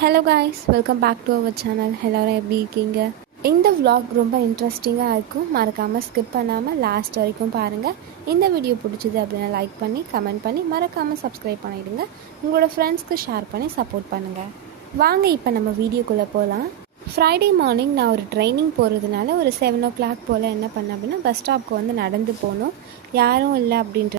Hello guys, welcome back to our channel. எல்லோரும் எப்படி இருக்கீங்க? இந்த vlog ரொம்ப இன்ட்ரெஸ்டிங்காக இருக்கும். மறக்காமல் ஸ்கிப் பண்ணாமல் லாஸ்ட் வரைக்கும் பாருங்கள். இந்த வீடியோ பிடிச்சிது அப்படின்னா லைக் பண்ணி கமெண்ட் பண்ணி மறக்காமல் சப்ஸ்கிரைப் பண்ணிவிடுங்க. உங்களோட ஃப்ரெண்ட்ஸ்க்கு ஷேர் பண்ணி சப்போர்ட் பண்ணுங்கள். வாங்க இப்போ நம்ம வீடியோக்குள்ளே போகலாம். ஃப்ரைடே மார்னிங் நான் ஒரு ட்ரைனிங் போகிறதுனால ஒரு 7 o'clock போல் என்ன பண்ணேன் அப்படின்னா பஸ் ஸ்டாப்க்கு வந்து நடந்து போகணும். யாரும் இல்லை அப்படின்ற